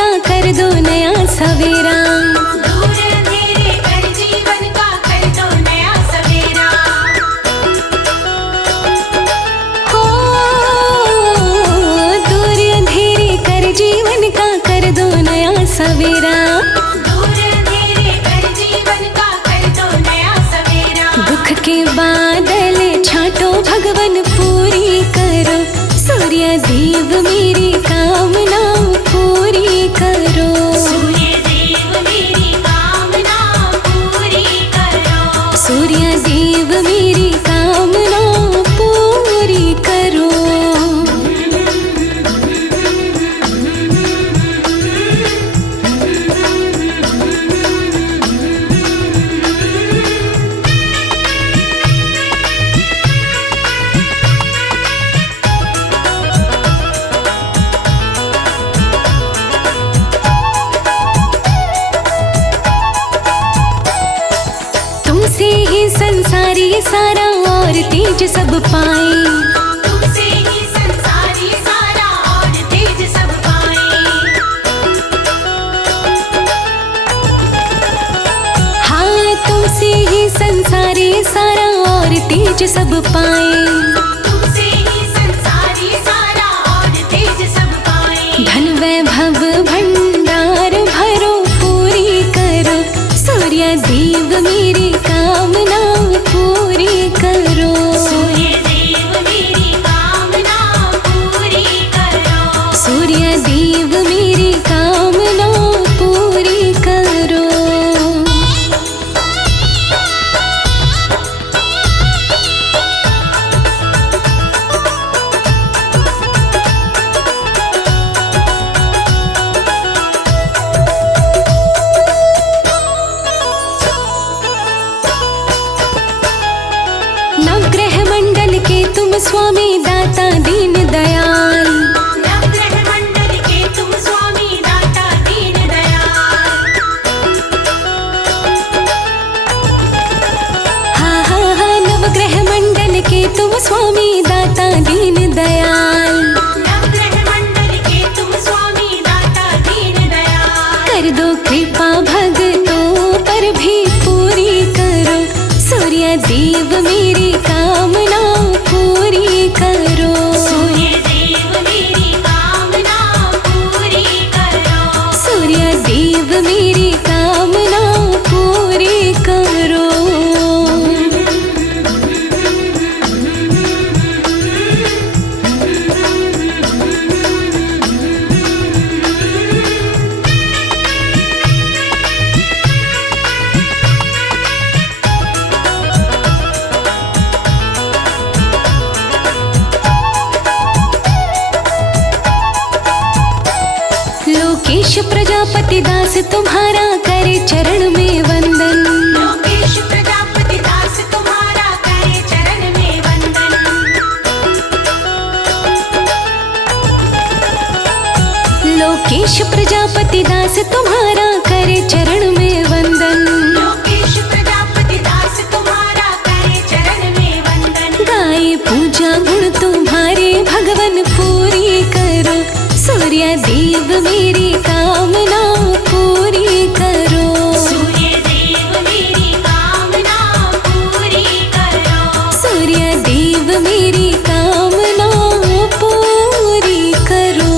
का कर दो नया सवेरा। दूर अंधेरे कर जीवन का कर दो नया सवेरा। हो दूर अंधेरे कर जीवन का कर दो नया सवेरा। दूर अंधेरे कर जीवन का कर दो नया सवेरा। दुख के बादल छाटो भगवन पूरी करो। सूर्य देव मेरी कामना पूरी करो। सूर्य देव मेरी कामना पूरी करो। सूर्य देव मेरी कामना पूरी करो। तुमसे ही संसारी सारा और तेज सब पाए। तुमसे ही संसारी सारा और तेज सब पाए। हाँ तुमसे ही संसारी सारा और तेज सब पाए। तुमसे ही संसारी सारा और तेज सब पाए। धन वैभव भंडार भरो पूरी करो। सूर्य देव मेरी कामना पूरी करो। सूर्य देव मेरी कामना पूरी करो। सूर्य देव मेरी कामना पूरी करो। नवग्रह मंडल के तुम स्वामी दाता दीन दयाल। नवग्रह मंडल के तुम स्वामी दाता दीन दयाल। हाँ हाँ हाँ नवग्रह मंडल के तुम स्वामी दाता दीन दयाल। नवग्रह मंडल के तुम स्वामी दाता दीन दयाल। कर दो कृपा भक्तों पर भी पूरी करो। सूर्य देव मेरी कामना पूरी करो। सूर्य देव मेरी कामना पूरी करो। सूर्य देव मेरी कामना पूरी करो। लोकेश प्रजापति दास तुम्हारा करे चरण में वंदन। लोकेश प्रजापति दास तुम्हारा करे चरण में वंदन। लोकेश प्रजापति दास तुम्हारा करे चरण में वंदन। लोकेश प्रजापति दास तुम्हारा करे चरण में वंदन। गाए पूजा गुण तुम्हारे भगवन पूरी करो। सूर्य देव मेरी कामना पूरी करो। सूर्य देव मेरी कामना पूरी करो। सूर्य देव मेरी कामना पूरी करो।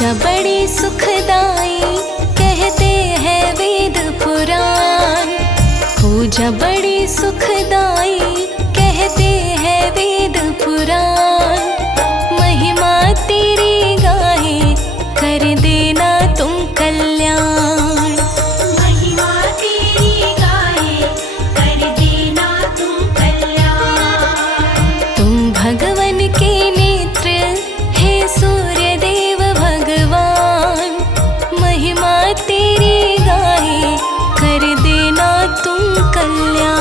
पूजा बड़ी सुखदाई कहते हैं वेद पुराण। पूजा बड़ी सुखदाई कहते हैं वेद पुराण। महिमा तेरी गाहे कर देना तुम कल्याण। महिमा तेरी गाए कर देना तुम कल्याण। तुम भगवन के नेत्र हे सूर्य देव भगवान। महिमा तेरी गाहे कर देना तुम कल्याण।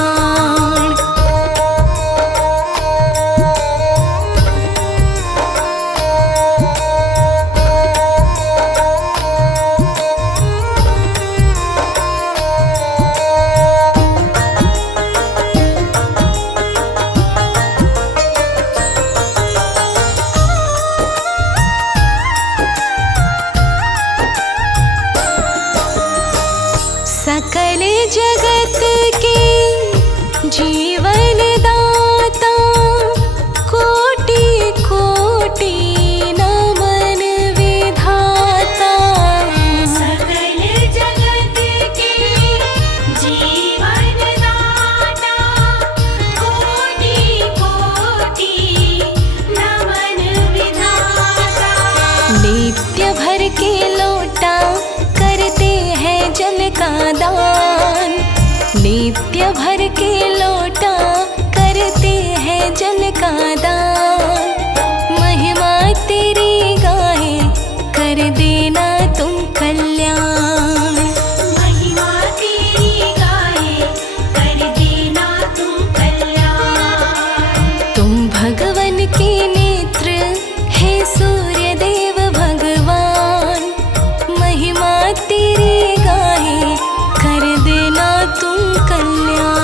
सकल जगत के जीवन दाता कोटि कोटि नमन विधाता। सकल जगत के जीवन दाता कोटि कोटि नमन विधाता। नित्य भर के लोटा करते हैं जल का दान। नित्य भर के लोटा करते हैं जल का दान। महिमा तेरी गाहे कर देना तुम कल्याण। महिमा तेरी गाए कर देना तुम कल्याण। तुम भगवन के नेत्र हे सूर्य देव भगवान। महिमा तेरी गाहे कर देना तुम कल्याण।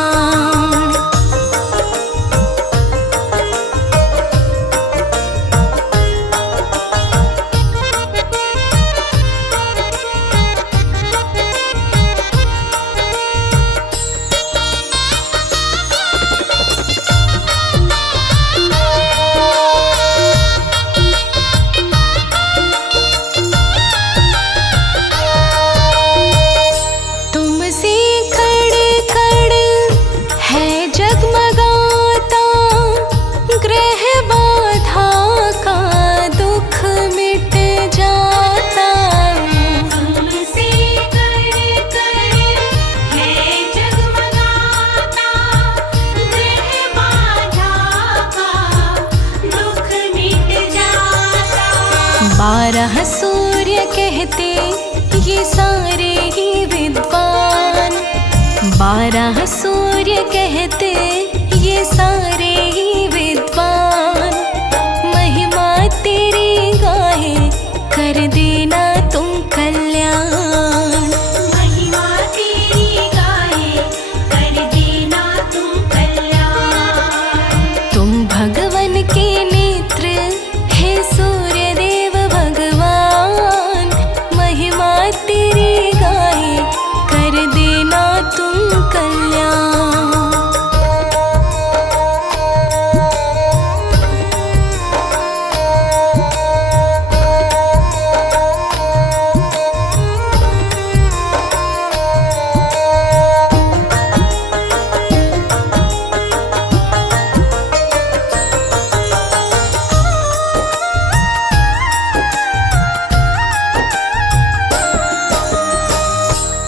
तुमसे खड़ खड़ है जगमगाता। ग्रह बाधा का दुख मिट जाता। तुमसे कर कर है जगमगाता। ग्रह बाधा का दुख मिट जाता। 12 सूर्य कहते ये सारे ही विद्वान। 12 सूर्य कहते ये सारे ही विद्वान। महिमा तेरी गाहे कर देना तुम कल्याण। महिमा तेरी गाए कर देना तुम कल्याण। तुम भगवन के नेत्र हे सूर्य देव भगवान। महिमा तेरी गाहे कर देना तुम कल्याण।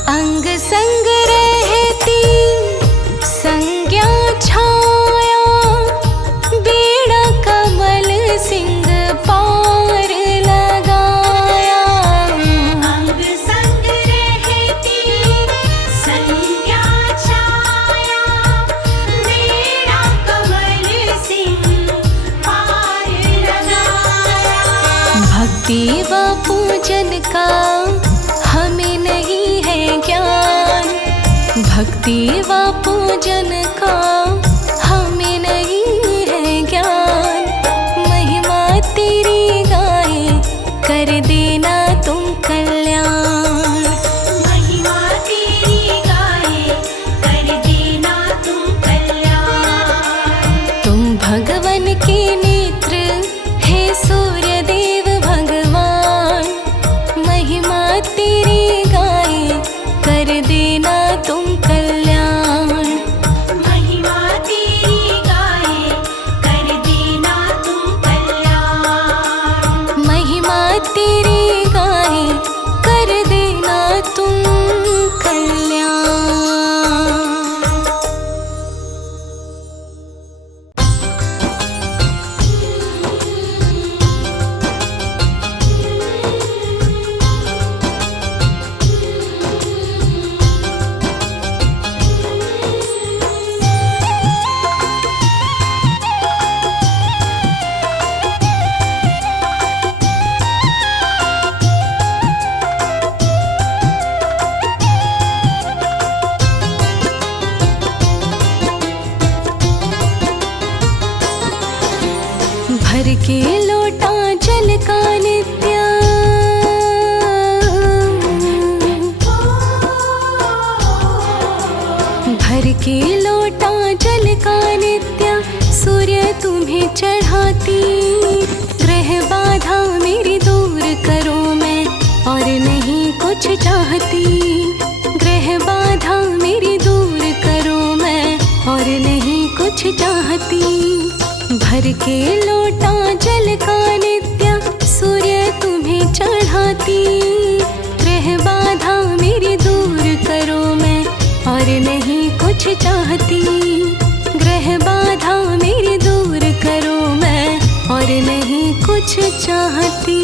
अंग संग रहती संज्ञा छाया। बेड़ा कमल सिंह पार लगाया। अंग संग रहती संज्ञा छाया। बेड़ा कमल सिंह पार लगाया। भक्ति व पूजन का हमें नहीं है ज्ञान। भक्ति व पूजन का हमें नहीं है ज्ञान। महिमा तेरी गाहे कर देना तुम कल्याण। महिमा तेरी गाए कर देना तुम कल्याण। तुम भगवन के नेत्र हे सूर्य देव भगवान। के लोटा जल का नित्य, भर के लोटा जल का नित्य सूर्य तुम्हें चढ़ाती। ग्रह बाधा मेरी दूर करो मैं और नहीं कुछ चाहती। ग्रह बाधा मेरी दूर करो मैं और नहीं कुछ चाहती। भर के लोटा जल का नित्य सूर्य तुम्हें चढ़ाती। ग्रह बाधा मेरी दूर करो मैं और नहीं कुछ चाहती। ग्रह बाधा मेरी दूर करो मैं और नहीं कुछ चाहती।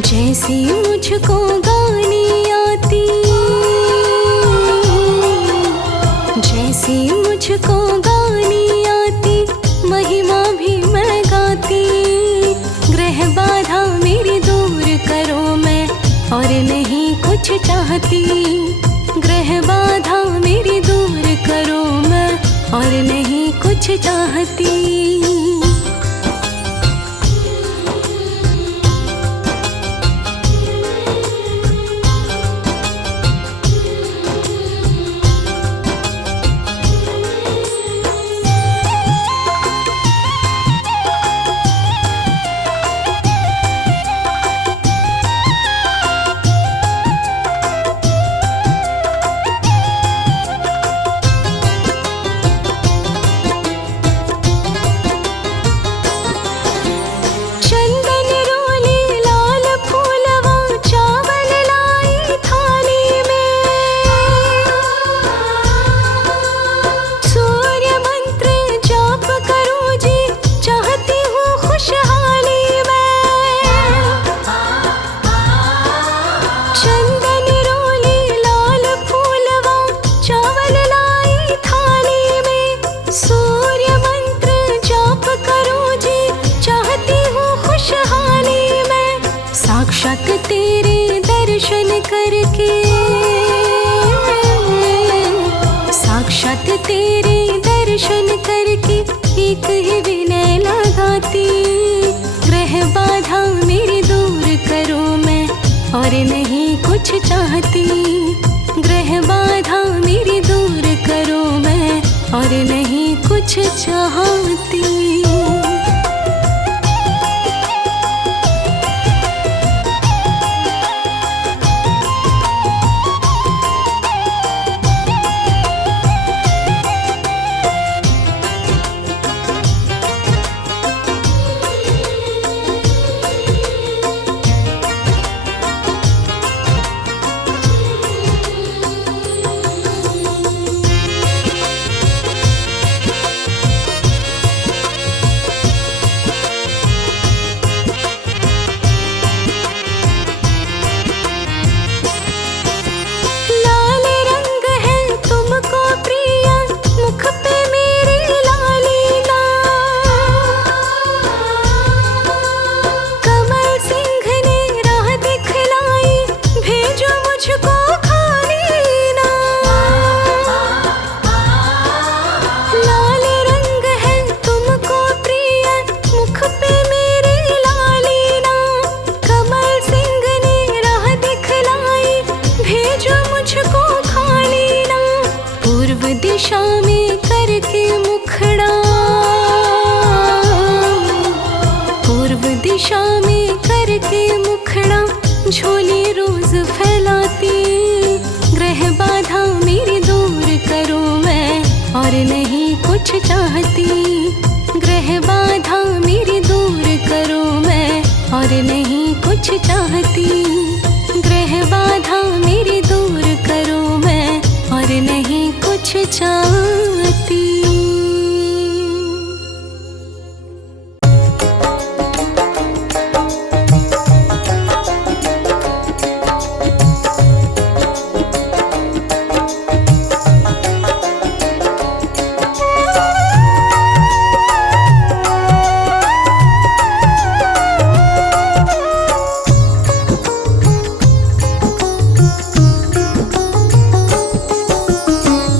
जैसी मुझको गानी आती, जैसी मुझको गानी आती, महिमा भी मैं गाती। ग्रह बाधा मेरी दूर करो मैं और नहीं कुछ चाहती। ग्रह बाधा मेरी दूर करो मैं और नहीं कुछ चाहती। साक्षात तेरे दर्शन करके, साक्षात तेरे दर्शन करके एक ही विनय लगाती। ग्रह बाधा मेरी दूर करो मैं और नहीं कुछ चाहती। ग्रह बाधा मेरी दूर करो मैं और नहीं कुछ चाहती। झोली रोज फैलाती, ग्रह बाधा मेरी दूर करो मैं और नहीं कुछ चाहती। ग्रह बाधा मेरी दूर करो मैं और नहीं कुछ चाहती। ग्रह बाधा मेरी दूर करो मैं और नहीं कुछ चाहती।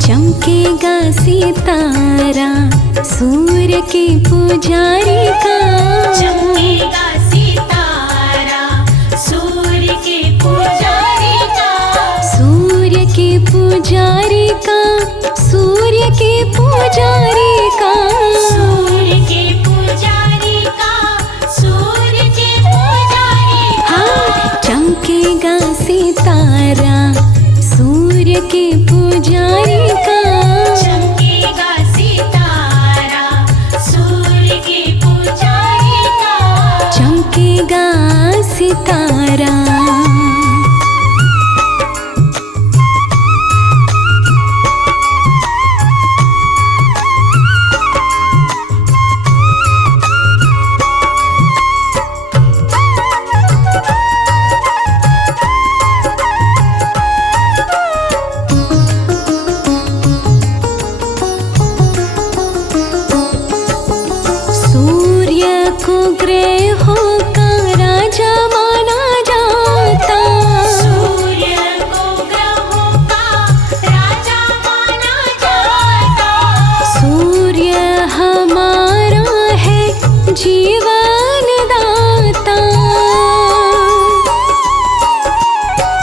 चमकेगा सितारा सूर्य के पुजारी का। चमकेगा सितारा सूर्य के पुजारी का। सूर्य के पुजारी का, सूर्य के पुजारी का। सूर्य के पुजारी का, सूर्य के पुजारी का। हाँ, चमकेगा सितारा सूर्य के पुजारी का। चमकेगा सितारा सूर्य के पुजारी का। चमकेगा सितारा। सूर्य को ग्रहों का राजा माना जाता। सूर्य को ग्रहों का राजा माना जाता। सूर्य हमारा है जीवन दाता।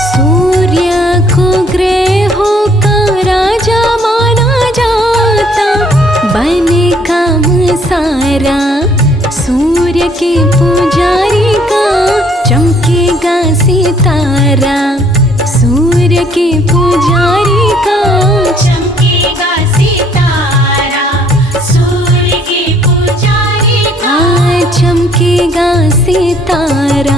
सूर्य को ग्रहों का राजा माना जाता। बने काम सारा सूर्य के पुजारी का। चमकेगा सितारा सूर्य के पुजारी का। चमकेगा सितारा सूर्य के पुजारी का। हाँ, चमकेगा सितारा।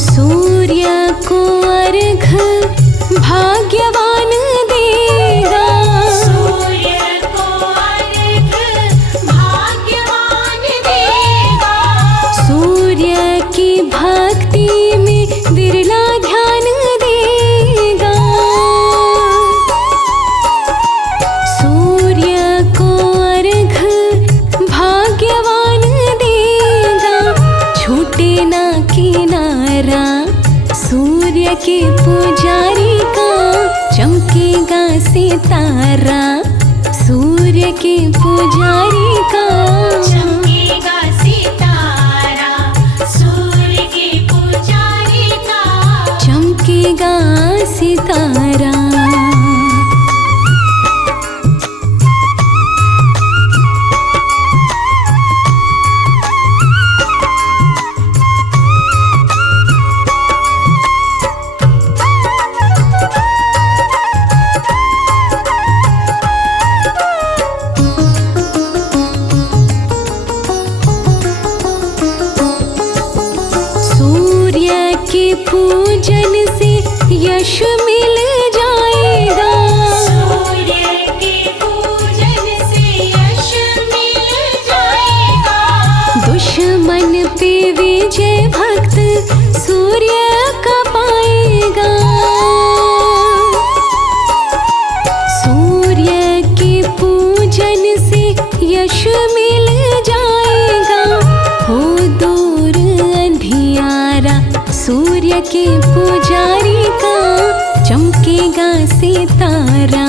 सूर्य को अर्घ भाग्यवान देगा। सूर्य को अर्घ भाग्यवान देगा। सूर्य की भक्ति में विरला ध्यान देगा। सूर्य को अर्घ भाग्यवान देगा। छूटे ना किनारा सूर्य के पुजारी का। चमकेगा सितारा सूर्य के पुजारी का। चमकेगा सितारा सूर्य के पुजारी का। चमकेगा सितारा। सूर्य के पूजन से यश मिल जाएगा। सूर्य के पूजन से यश मिल जाएगा। दुश्मन पे विजय भक्त सूर्य का पाएगा। सूर्य के पूजन से यश मिल जाएगा। हो दूर अंधियारा सूर्य के पुजारी का। चमकेगा सितारा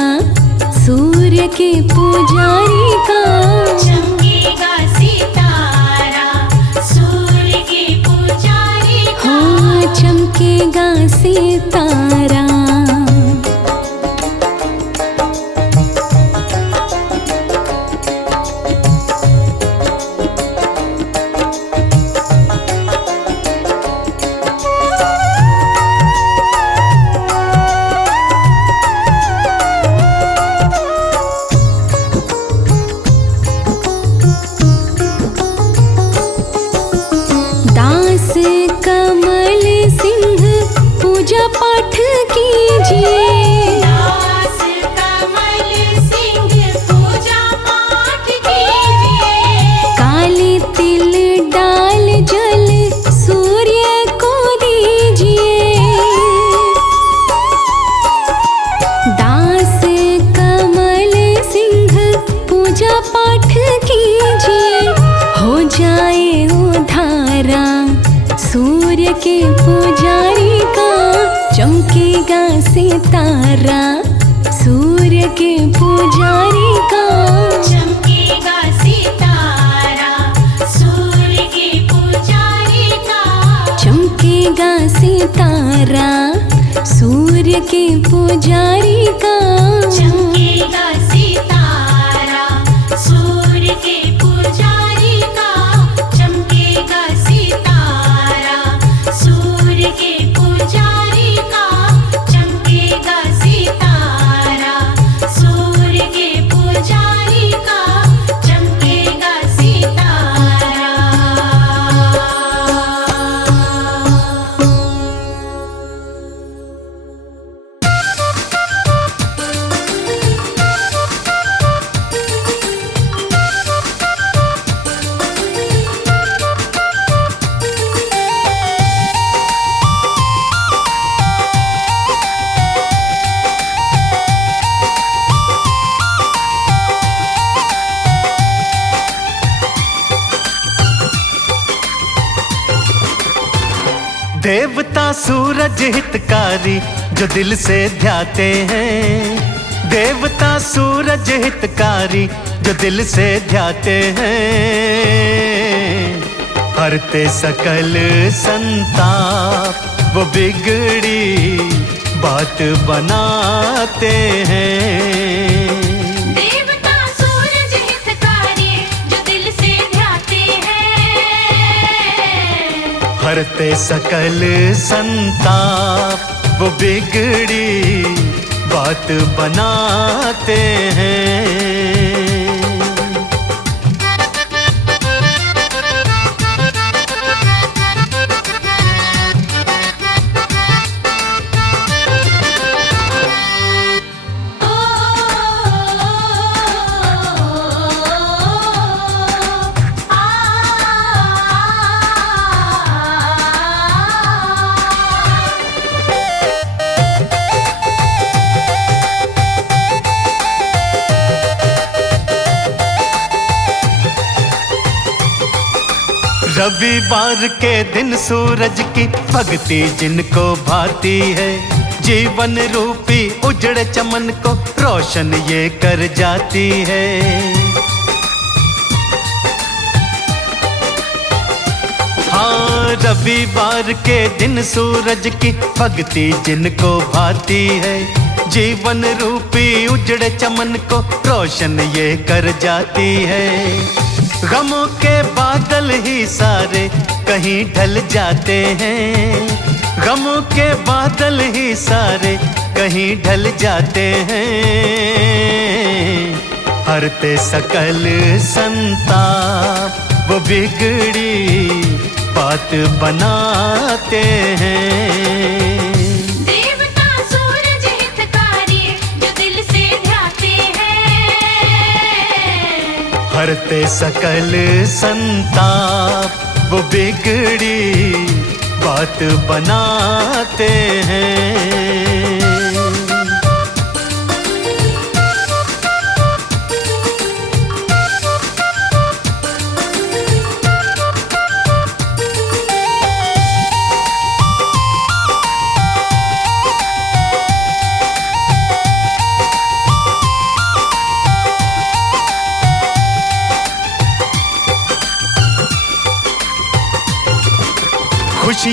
सूर्य के पुजारी का चमकेगा सितारा सूर्य के पुजारी का। हाँ चमकेगा सितारा। दास कमल सिंह पूजा पाठ कीजिए। दास कमल सिंह पूजा पाठ कीजिए। काले तिल डाल जल सूर्य को दीजिए। दास कमल सिंह पूजा पाठ कीजिए। हो जाए उधारा सूर्य के पुजारी का चमकेगा सितारा सूर्य के पुजारी का। चमकेगा सितारा सूर्य के पुजारी का। चमकेगा सितारा सूर्य के पुजारी का। चमकेगा सितारा सूर्य के पुजारी का। चमकेगा सितारा सूर्य के पुजारी का। चमकेगा सितारा सूर्य के पुजारी का। चमकेगा सितारा। देवता सूरज हितकारी जो दिल से ध्याते हैं। देवता सूरज हितकारी जो दिल से ध्याते हैं। हरते सकल संताप वो बिगड़ी बात बनाते हैं। देवता सूरज हितकारी जो दिल से ध्याते हैं। हरते सकल संताप वो बिगड़ी बात बनाते हैं। रविवार के दिन सूरज की भक्ति जिनको भाती है। जीवन रूपी उजड़ चमन को रोशन ये कर जाती है। हाँ रविवार के दिन सूरज की भक्ति जिनको भाती है। जीवन रूपी उजड़ चमन को रोशन ये कर जाती है। गमों के बादल ही सारे कहीं ढल जाते हैं। गमों के बादल ही सारे कहीं ढल जाते हैं। हरते सकल संताप वो बिगड़ी बात बनाते हैं। देवता सूरज हितकारी जो दिल से ध्याते हैं। हरते सकल संताप वो बिगड़ी बात बनाते हैं।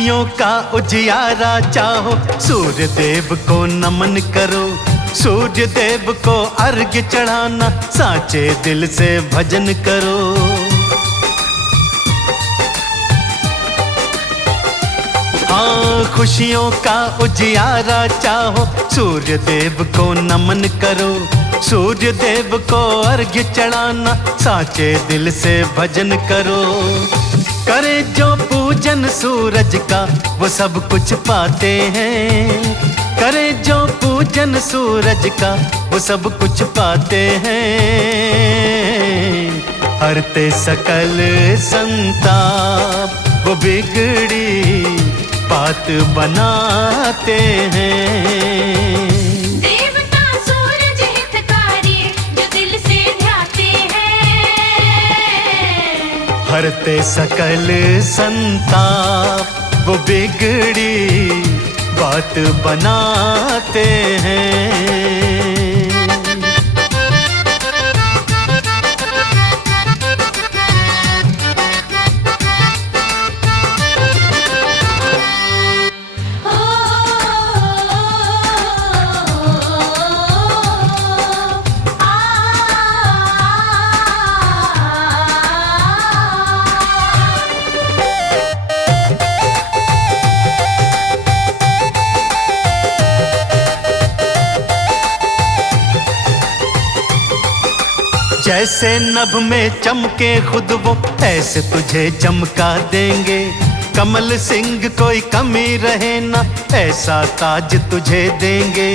खुशियों का उजियारा चाहो, सूर्य देव को नमन करो। सूर्य देव को अर्घ्य चढ़ाना, साचे दिल से भजन करो। हाँ, खुशियों का उजियारा चाहो, सूर्य देव को नमन करो। सूर्य देव को अर्घ्य चढ़ाना, साचे दिल से भजन करो। करे जो पूजन सूरज का, वो सब कुछ पाते हैं। करे जो पूजन सूरज का, वो सब कुछ पाते हैं। हरते सकल संताप, वो बिगड़ी बात बनाते हैं। देवता सूरज हितकारी, जो दिल से ध्याते हैं। हरते सकल संताप, वो बिगड़ी बात बनाते हैं। जैसे नभ में चमके खुद वो, ऐसे तुझे चमका देंगे। कमल सिंह कोई कमी रहे ना, ऐसा ताज तुझे देंगे।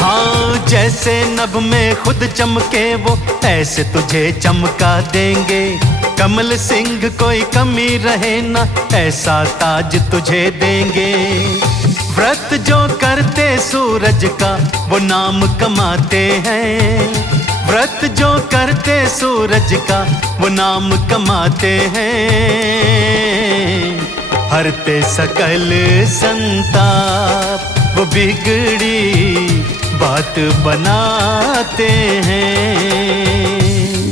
हाँ, जैसे नभ में खुद चमके वो, ऐसे तुझे चमका देंगे। कमल सिंह कोई कमी रहे ना, ऐसा ताज तुझे देंगे। व्रत जो करते सूरज का, वो नाम कमाते हैं। व्रत जो करते सूरज का, वो नाम कमाते हैं। हरते सकल संताप, वो बिगड़ी बात बनाते हैं।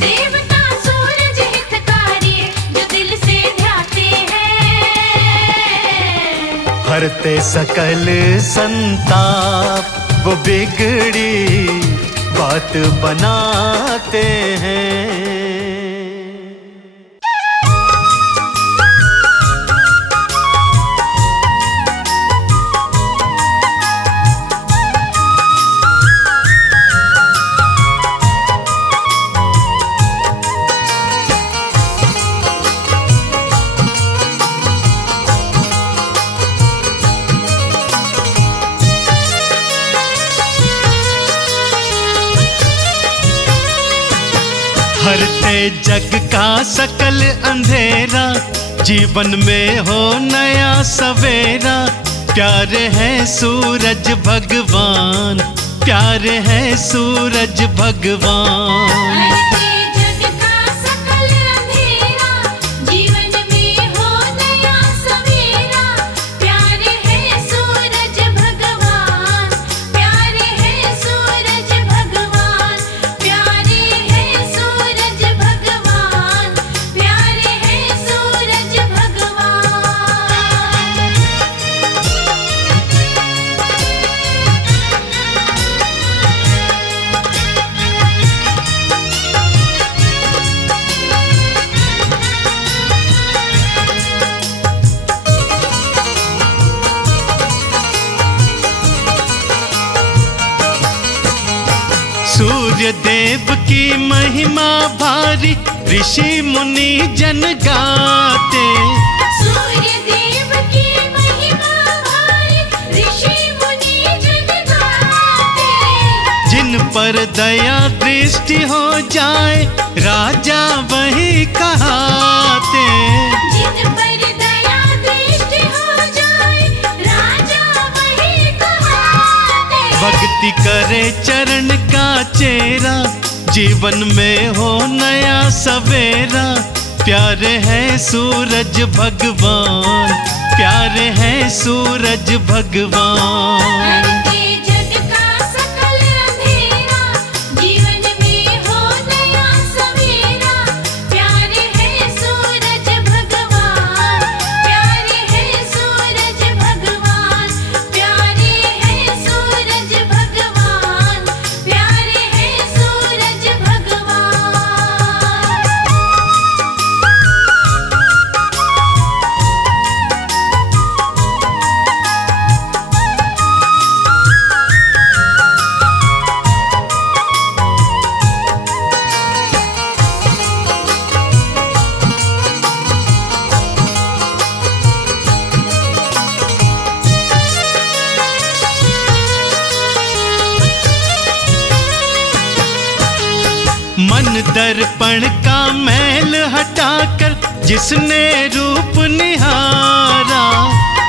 देवता सूरज हितकारी, जो दिल से ध्याते हैं। हरते सकल संताप, वो बिगड़ी बात बनाते हैं। हरते जग का सकल अंधेरा, जीवन में हो नया सवेरा। प्यारे हैं सूरज भगवान, प्यारे हैं सूरज भगवान। हरते जग का सकल अंधेरा, जीवन में हो नया सवेरा। प्यारे हैं सूरज भगवान, प्यारे हैं सूरज भगवान। प्यारे हैं सूरज भगवान, प्यारे हैं सूरज भगवान। सूर्य देव की महिमा भारी, ऋषि मुनि जन गाते। सूर्य देव की महिमा भारी, ऋषि मुनि जन गाते। जिन पर दया दृष्टि हो जाए, राजा वही कहाते। जिन पर दया दृष्टि हो जाए, राजा वही कहाते। भक्ति करे चरण का चेरा, जीवन में हो नया सवेरा। प्यारे हैं सूरज भगवान, प्यारे हैं सूरज भगवान। हरते जग का सकल अंधेरा, जीवन में हो नया सवेरा। प्यारे दर्पण का मैल हटाकर जिसने रूप निहारा,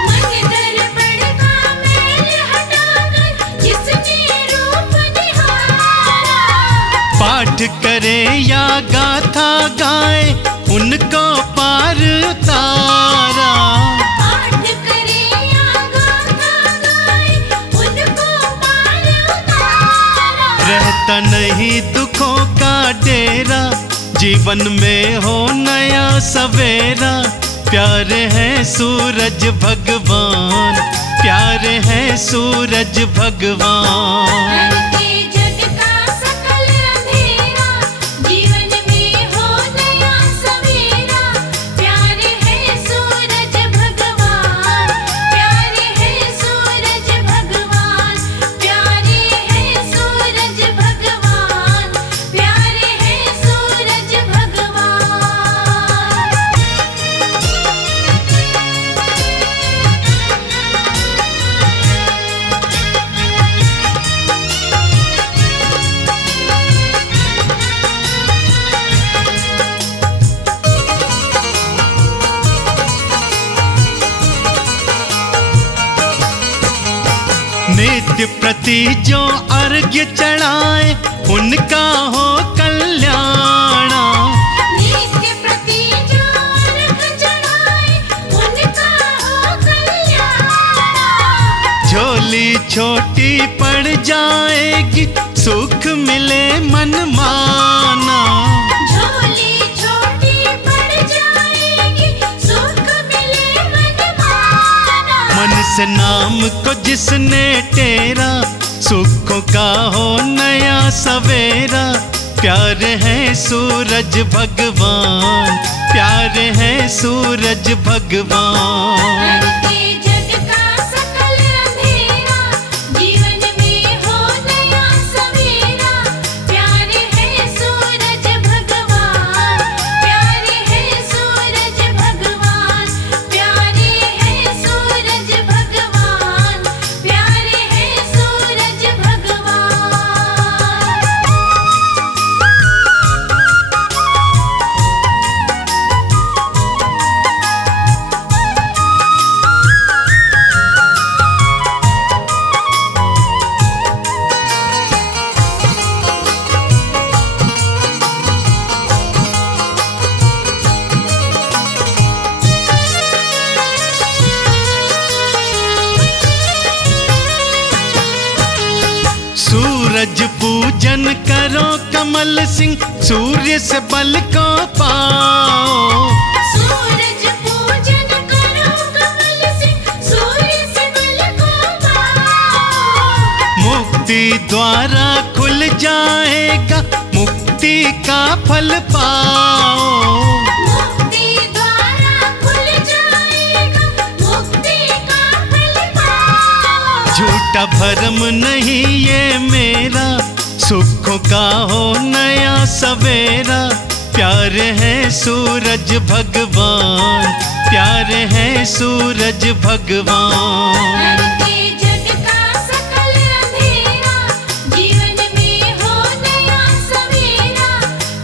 मन दर्पण का मैल हटाकर जिसने रूप निहारा, पाठ करे या गाथा गाए उनको पार उतारा। पाठ करे या गाथा गाए उनको पार उतारा। रहता नहीं दुखों का डेरा, जीवन में हो नया सवेरा। प्यारे हैं सूरज भगवान, प्यारे हैं सूरज भगवान। हरके जग का सकल अंधेरा, जीवन में हो नया सवेरा। प्यारे हैं सूरज भगवान, प्यारे हैं सूरज भगवान, प्यारे हैं सूरज भगवान, प्यारे हैं सूरज भगवान। नित्य प्रति जो अर्घ्य चढ़ाए उनका हो कल्याण। नित्य प्रति जो अर्घ चढ़ाए उनका हो कल्याण। झोली छोटी पड़ जाएगी सुख मिले मन माना। झोली छोटी पड़ जाएगी सुख मिले मन माना। मन से नाम को जिसने टेरा, सुखों का हो नया सवेरा। प्यारे हैं सूरज भगवान, प्यारे हैं सूरज भगवान। हरके जग का सकल अंधेरा, जीवन में हो नया सवेरा। प्यारे हैं सूरज भगवान, प्यारे हैं सूरज भगवान, प्यारे हैं सूरज भगवान, प्यारे हैं सूरज भगवान। सूरज पूजन करो कमल सिंह, सूर्य से बल को पाओ। सूरज पूजन करो कमल सिंह, सूर्य से बल को पाओ। मुक्ति द्वारा खुल जाएगा, मुक्ति का फल पाओ। मुक्ति द्वारा खुल जाएगा, मुक्ति का फल पाओ। झूठा भरम नहीं ये मेरा, सुखों का हो नया सवेरा। प्यारे हैं सूरज भगवान, प्यारे हैं सूरज भगवान। हरके जग का सकल अंधेरा, जीवन में हो नया सवेरा।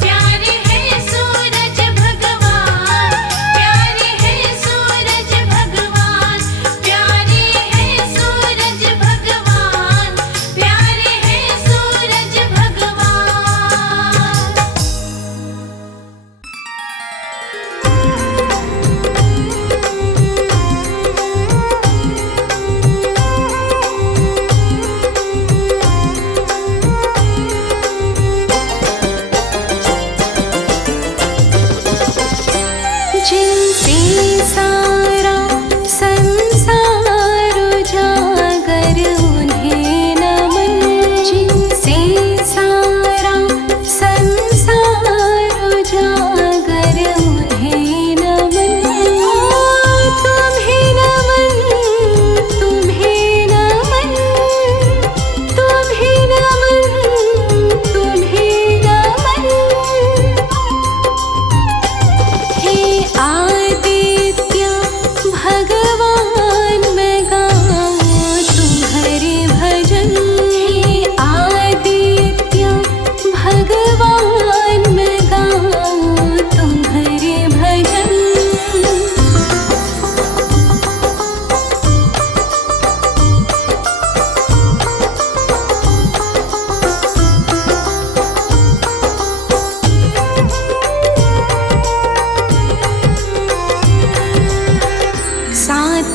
प्यारे हैं सूरज भगवान, प्यारे हैं सूरज भगवान, प्यारे हैं सूरज भगवान, प्यारे हैं सूरज भगवान।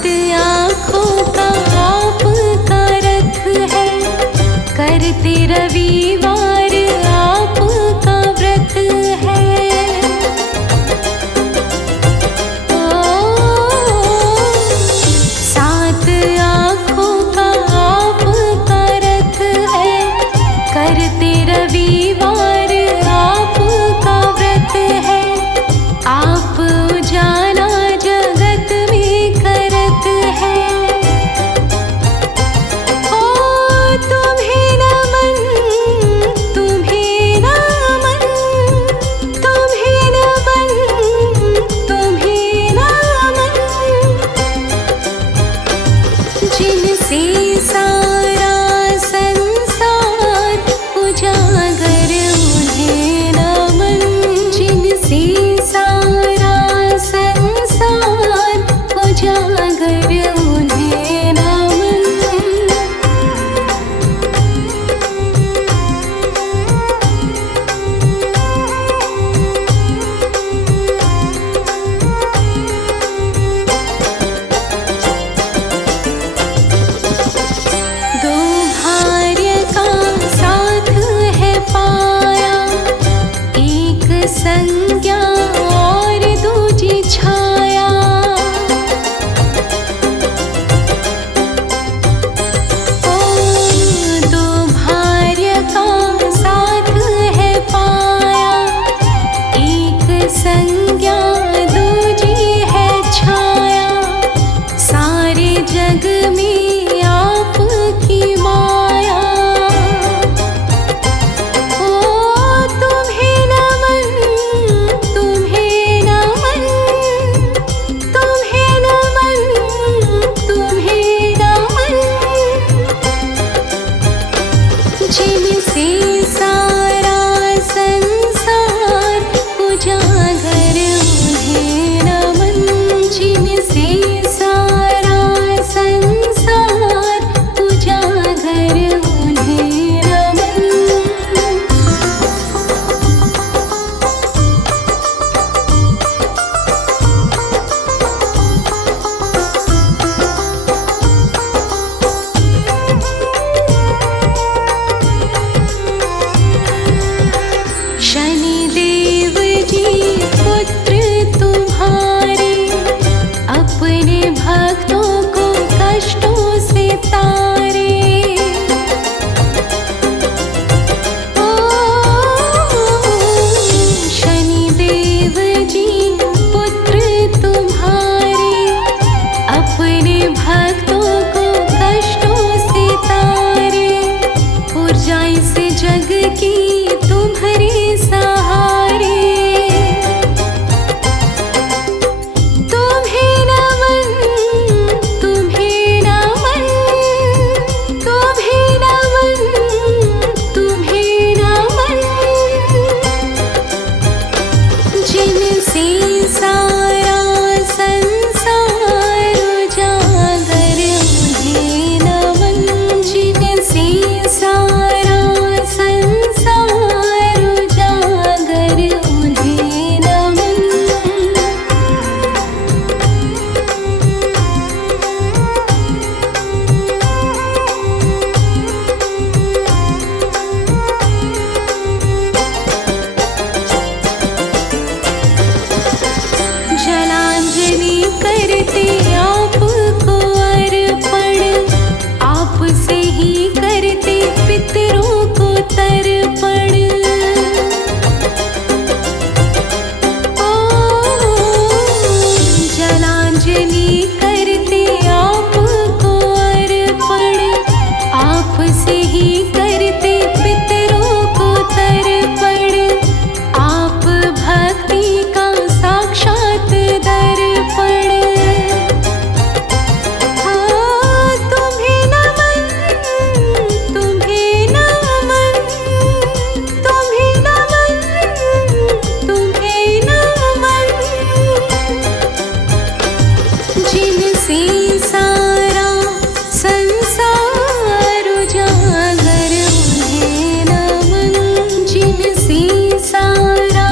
सात आँखों का आपका रथ है, करते रविवार आपका व्रत है। सात आँखों का आपका रथ है, करते रविवार आपका व्रत है। आप उजाला जगत में करत है। ओ तुम्हें नमन, तुम्हें नमन, तुम्हें नमन, तुम्हें नमन, जिनसे सारा संसार उजागर उन्हें नमन, जिनसे सारा संसार उजागर उन्हें नमन। दो भार्य का साथ है पाया, एक संज्ञा और दूजी छाया। ओ दो भार्य का साथ है पाया, एक संज्ञा दूजी है छाया। सारे जग में आपकी माया। ओ तुम्हें नमन, तुम्हें नमन, तुम्हें नमन, तुम्हें नमन, जिनसे सारा संसार उजागर उन्हें नमन, जिनसे सारा संसार उजागर उन्हें नमन। शनिदेव जी पुत्र तुम्हारे, अपने भक्तों को कष्टों से तारे। ओ शनिदेव जी पुत्र तुम्हारे, अपने भक्तों को कष्टों से तारे। ऊर्जाएं से जग की तुम्हारे सहारे। तुम्हें नमन, तुम्हें नमन, तुम्हें नमन, तुम्हें नमन, जिनसे सारा संसार उजागर उन्हें नमन, जिनसे सारा संसार उजागर उन्हें नमन। जलांजलि करते आपको अर्पण, आपसे ही करते पितरों को तर्पण। ओ जलांजलि करते आपको अर्पण, आपसे ही करते पितरों को तर्पण। आप भक्ति का साक्षात दर्पण। हाँ तुम्हें नमन, तुम्हें नमन, तुम्हें नमन, तुम्हें नमन, जिनसे सारा संसार उजागर उन्हें नमन, जिनसे सारा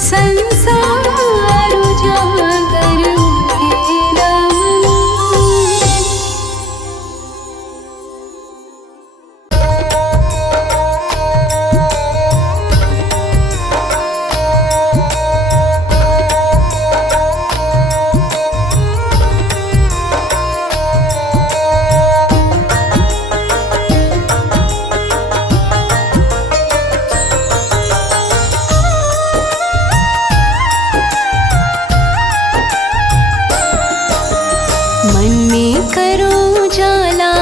संसार उजागर उन्हें नमन। मन में करो उजाला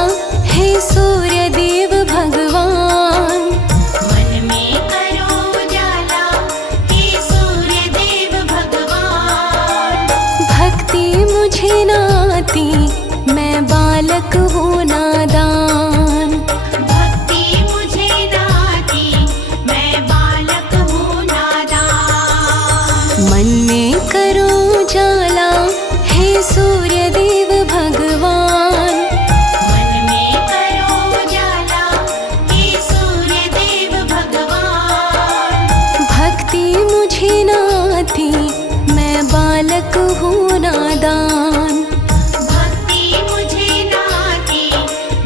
हे सूर्य देव भगवान। मन में करो उजाला हे सूर्य देव भगवान। भक्ति मुझे न आती मैं बालक हूँ नादान। भक्ति मुझे न आती मैं बालक हूँ नादान। मन में करो उजाला हे सूर्य देव भगवान। मन में करो उजाला हे सूर्य देव भगवान। भक्ति मुझे न आती मैं बालक हूँ नादान। भक्ति मुझे न आती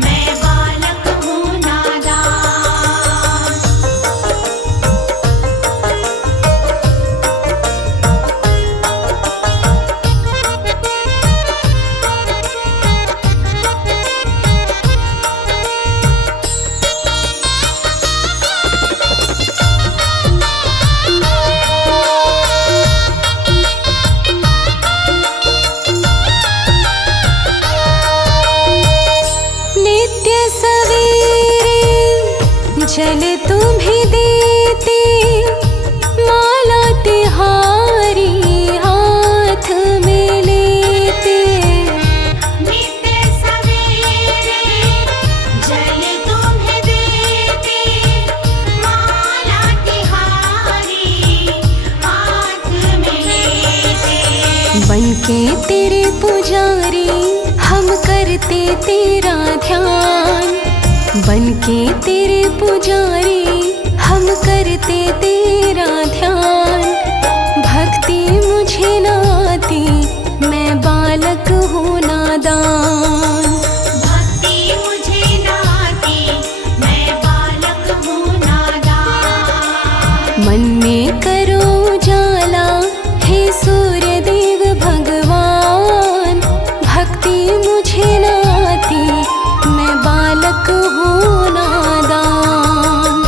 मैं बालक हूँ नादान। नित्य सवेरे जल तुम्हें देते, माला तिहारी हाथ में लेते। नित्य सवेरे जल तुम्हें देते, माला तिहारी हाथ में लेते। बनके तेरे पुजारी हम करते तेरा ध्यान। बनके तेरे पुजारी हम करते तेरा ध्यान। भक्ति मुझे न आती मैं बालक हूँ नादान। भक्ति मुझे न आती मैं बालक हूँ नादान। मन में करो उजाला हे सूर्य देव भगवान। भक्ति मुझे न आती मैं बालक हूँ नादान।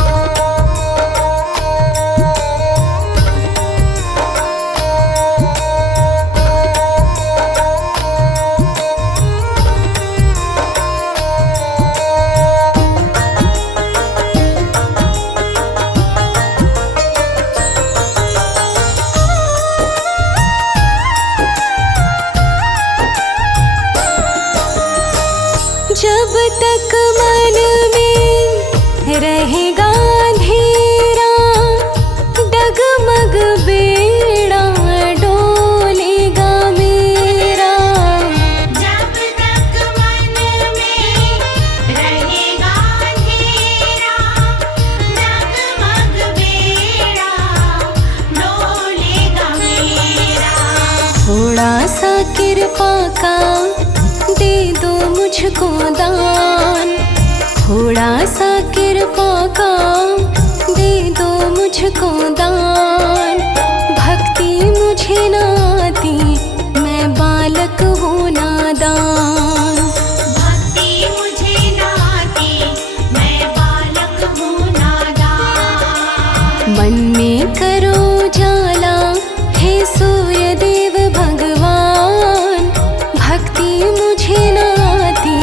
जब तक मन में रहेगा अंधेरा, डगमग बेड़ा डोलेगा मेरा। जब तक मन में रहेगा अंधेरा, डगमग बेड़ा डोलेगा मेरा। थोड़ा सा कृपा का दे दो मुझको दान। थोड़ा सा कृपा का दे दो मुझको दान। भक्ति मुझे न आती मैं बालक हूँ नादान। भक्ति मुझे न आती मैं बालक हूँ नादान। मन में करो उजाला हे सूर्य देव भगवान। भक्ति मुझे न आती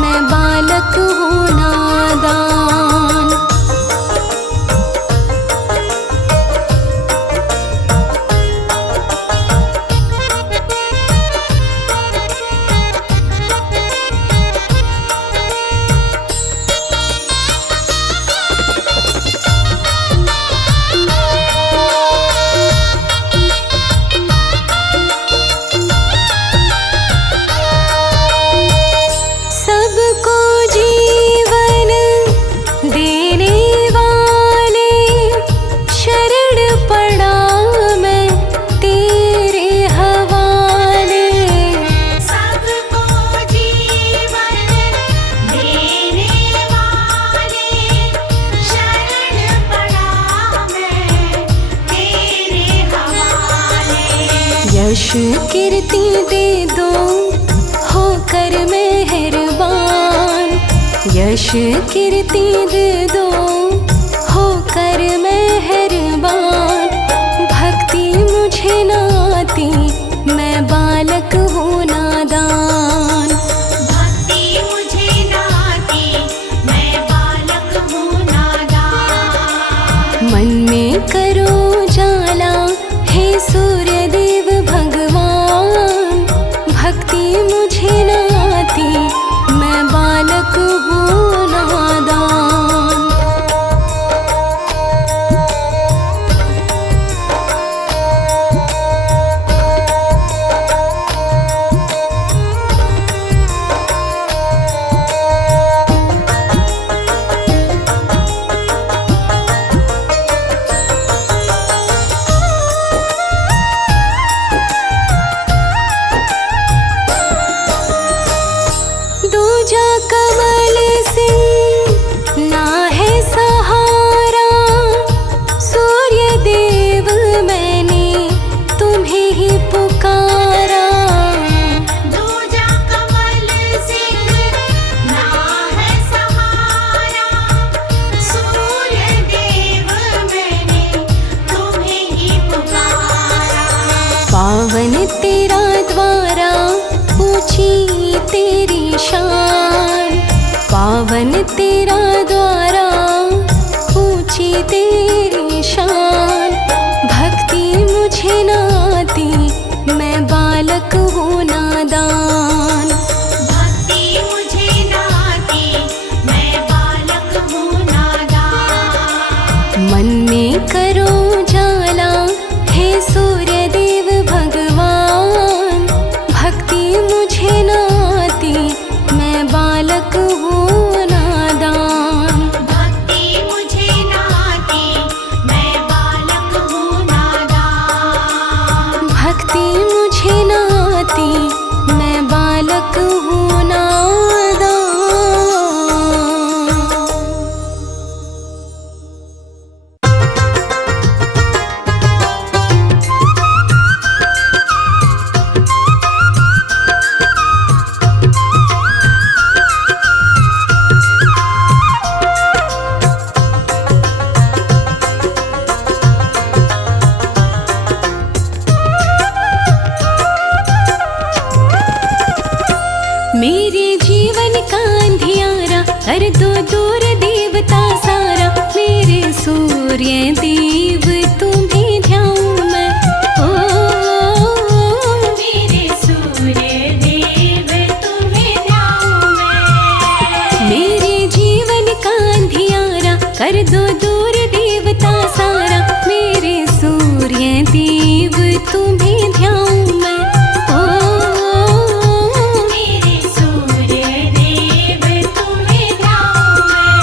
मैं बालक हूँ नादान। सबको जीवन देने वाले शरण पड़ा मैं तेरे हवाले। सबको जीवन देने वाले शरण पड़ा मैं तेरे हवाले। यश कीर्ति दे दो होकर मेहरबान। यश कीर्ति दे दो होकर मेहरबान। भक्ति मुझे न आती मैं बालक हूँ नादान। मुझे न आती, मैं बालक हूँ नादान। दूजा कमल सिंह ना है सहारा, सूर्य देव मैंने तुम्हें ही पुकारा। दूजा कमल सिंह ना है सहारा, सूर्य देव मैंने तुम्हें ही पुकारा। पावन तेरा द्वारा, ऊंची तेरी शान, पावन तेरा द्वारा, ऊंची तेरी शान। भक्ति मुझे न आती, मैं बालक हूँ नादान। भक्ति मुझे न आती, मैं बालक हूँ नादान। मन में करो जाला, हे सूर्य देव भगवान। भक्ति मुझे न आती, मैं बालक हूँ नादान। भक्ति मुझे न आती, मैं बालक हूँ नादान। भक्ति मुझे न आती, मैं बालक हूँ नादान। मेरे जीवन का अंधियारा कर दो दूर देवता सारा। मेरे सूर्य देव तुम्हें ध्याऊं मैं, ओ मेरे सूर्य देव तुम्हें ध्याऊं मैं। मेरे जीवन का अंधियारा कर दो दूर देवता सारा। मेरे सूर्य देव तुम्हें ध्याऊं मैं, मेरे सूर्य देव तुम्हें ध्याऊं मैं।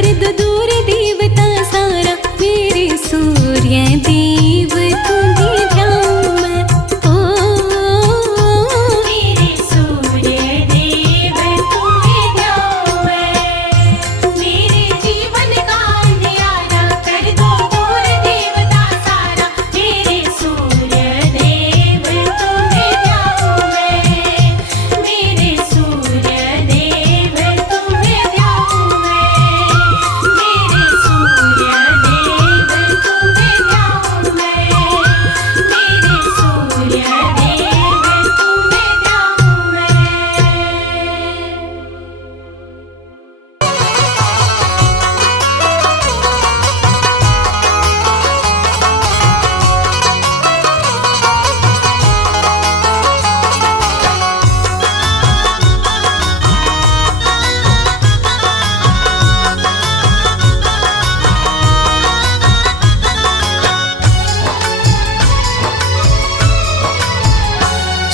कर दो दूर देवता सारा, मेरे सूर्य देव तुम्हें ध्याऊं मैं। मेरे सूर्य देव तुम्हें ध्याऊं मैं। मेरे जीवन का अंधियारा कर दो दूर देवता सारा, मेरे सूर्य देव तुम्हें ध्याऊं मैं। मेरे सूर्य देव तुम्हें ध्याऊं मैं। मेरे सूर्य देव तुम्हें ध्याऊं मैं। मेरे सूर्य देव तुम्हें ध्याऊं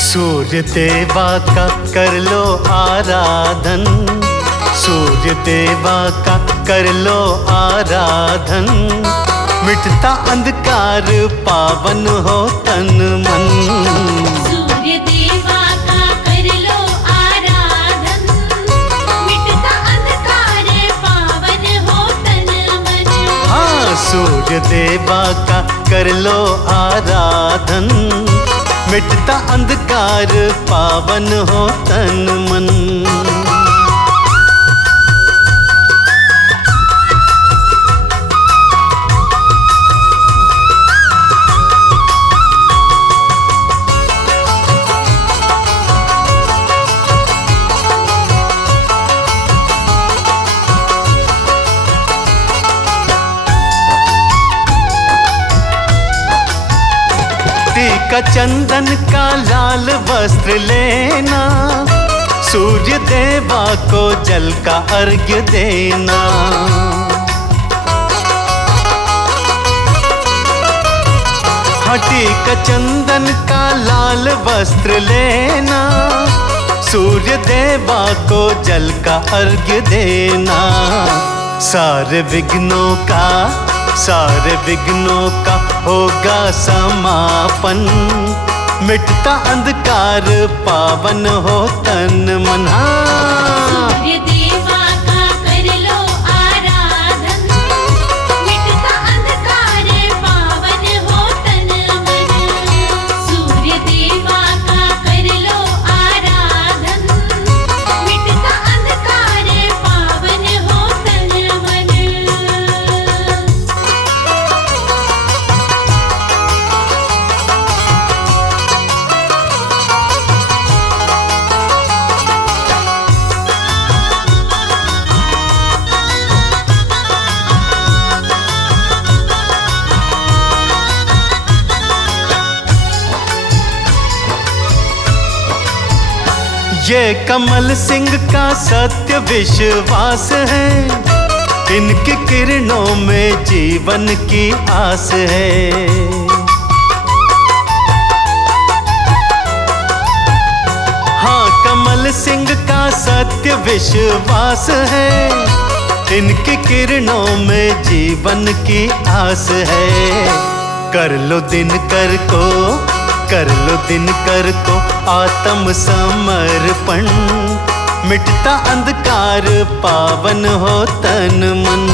सूर्य देवा का कर लो आराधन, सूर्य देवा का कर लो आराधन, मिटता अंधकार पावन हो तन मन। सूर्य देवा का कर लो आराधन, मिटता अंधकार पावन हो तन मन। हाँ, सूर्य देवा का कर लो आराधन, मिटता अंधकार पावन हो तन मन। टीका चंदन का लाल वस्त्र लेना, सूर्य देवा को जल का अर्घ्य देना। हाँ, टीका चंदन का लाल वस्त्र लेना, सूर्य देवा को जल का अर्घ्य देना। सारे विघ्नों का होगा समापन, मिटता अंधकार पावन हो तन मन। सूर्य देवा का कर लो आराधन, मिटता अंधकार पावन हो तन मन। सूर्य देवा का कर लो आराधन, मिटता अंधकार पावन हो तन मन। ये कमल सिंह का सत्य विश्वास है, इनकी किरणों में जीवन की आस है। हाँ, कमल सिंह का सत्य विश्वास है, इनकी किरणों में जीवन की आस है। कर लो दिनकर को आत्म समर्पण, मिटता अंधकार पावन हो तन मन।